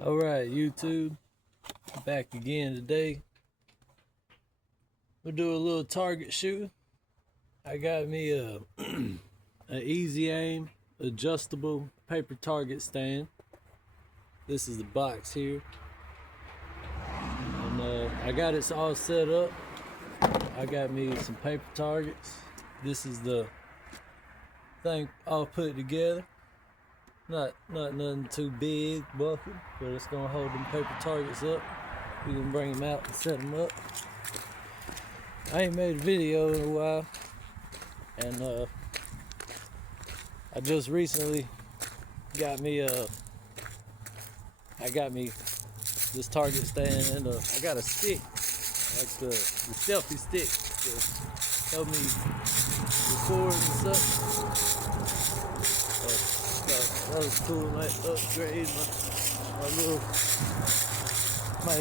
Alright, YouTube, back again today. We'll do a little target shooting. I got me a an easy aim, adjustable paper target stand. This is the box here. And I got it all set up. I got me some paper targets. This is the thing all put together. Not nothing too big, bulky, but it's gonna hold them paper targets up. We can bring them out and set them up. I ain't made a video in a while, and I just recently got me this target stand, and I got a stick, like the selfie stick, to help me record and stuff. That was cool. Might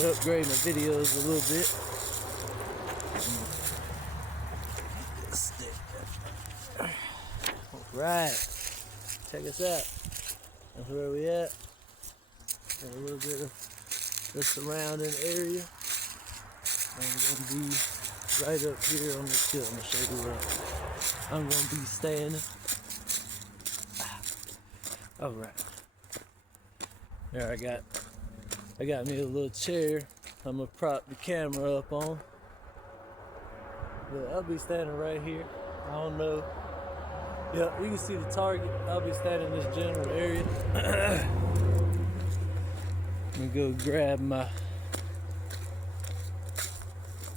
upgrade my videos a little bit. Alright, check us out. That's where we at. Got a little bit of the surrounding area. I'm gonna be right up here on this hill. I'm gonna show you where I'm gonna be standing. Alright. There, I got me a little chair I'm gonna prop the camera up on. But I'll be standing right here. I don't know. Yeah, we can see the target. I'll be standing in this general area. Let me go grab my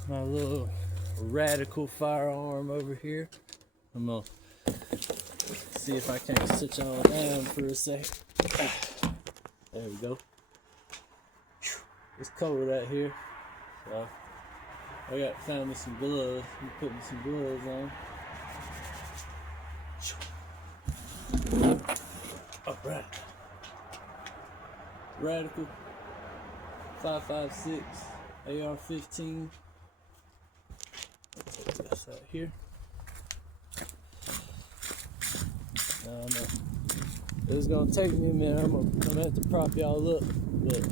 little radical firearm over here. I'm gonna see if I can't sit y'all down for a sec. There we go. It's cold out here, so I found me some gloves. I'm putting some gloves on. Alright. Radical 5.56 AR-15. That's out here. It's gonna take me a minute. I'm gonna have to prop y'all up, but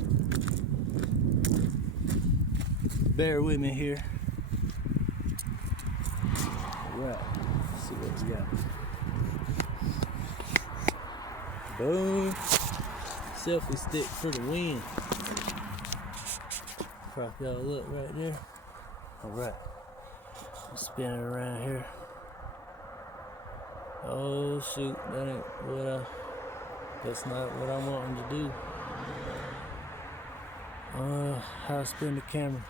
bear with me here. Alright, let's see what we got. Boom. Selfie stick for the win. Prop y'all up right there. Alright. Spin it around here. Oh shoot, that ain't that's not what I'm wanting to do. How to spin the camera.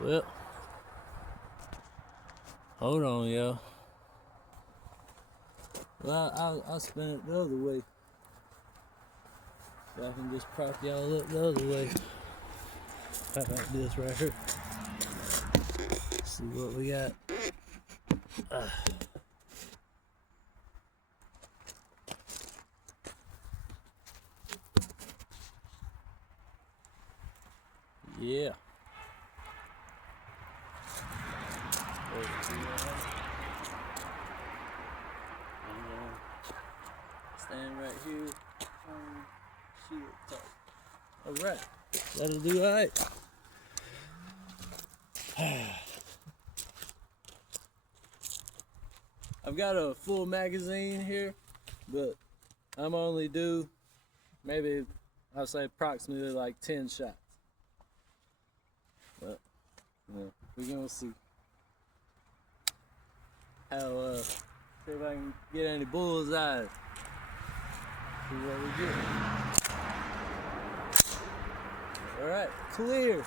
Well, hold on, y'all. Well, I'll spin it the other way. So I can just prop y'all up the other way. How about this right here? Let's see what we got. Yeah. Stand right here. Shoot it top. Alright. That'll do alright. I've got a full magazine here, but I'm only due maybe, I'll say approximately like 10 shots. But we're gonna see how see if I can get any bullseyes. See what we get. Alright, clear.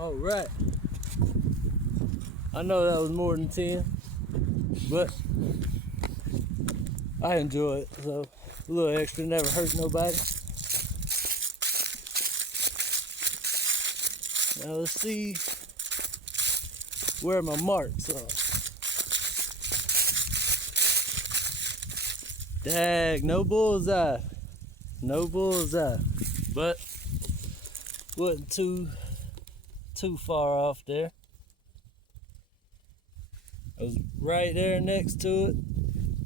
All right. I know that was more than 10, but I enjoy it, so a little extra never hurt nobody. Now let's see where my marks are. Dag, no bullseye. No bullseye. But wasn't too far off there. I was right there next to it,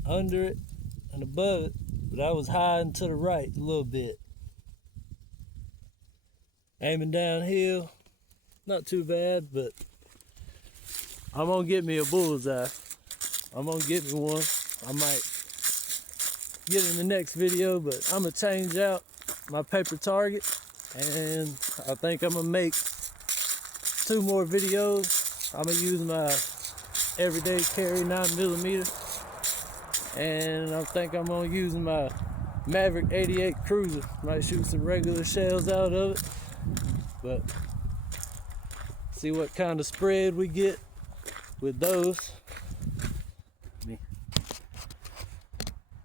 under it, and above it, but I was hiding to the right a little bit. Aiming downhill, not too bad, but I'm gonna get me a bullseye. I'm gonna get me one. I might get in the next video, but I'm gonna change out my paper target, and I think I'm gonna make 2 more videos. I'm gonna use my everyday carry 9mm, and I think I'm gonna use my Maverick 88 Cruiser. Might shoot some regular shells out of it, but see what kind of spread we get with those.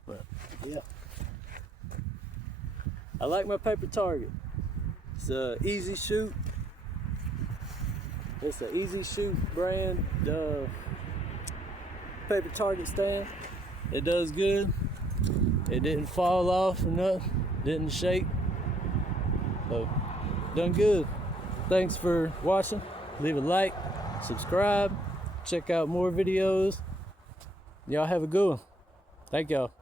But yeah, I like my paper target. It's a easy shoot. It's an easy shoot brand paper target stand. It does good. It didn't fall off or nothing. Didn't shake. So done good. Thanks for watching. Leave a like, subscribe, check out more videos. Y'all have a good one. Thank y'all.